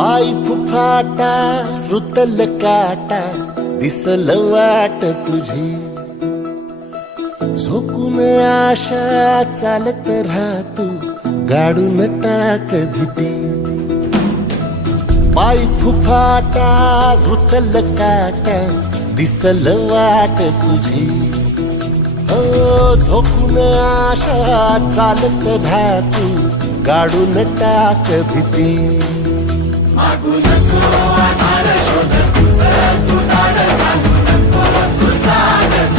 पाय फुफाटा रुतल काटा दिसल वाट तुझी झोकून आशा चालत राहतो गाडून टाक भीती पाय फुफाटा रुतल काटा दिसल वाट तुझी हो झोकून आशा चालत राहतो गाडून टाक भीती मागू नको आधार शोध तुझं तू दाड घालू नको तू सागर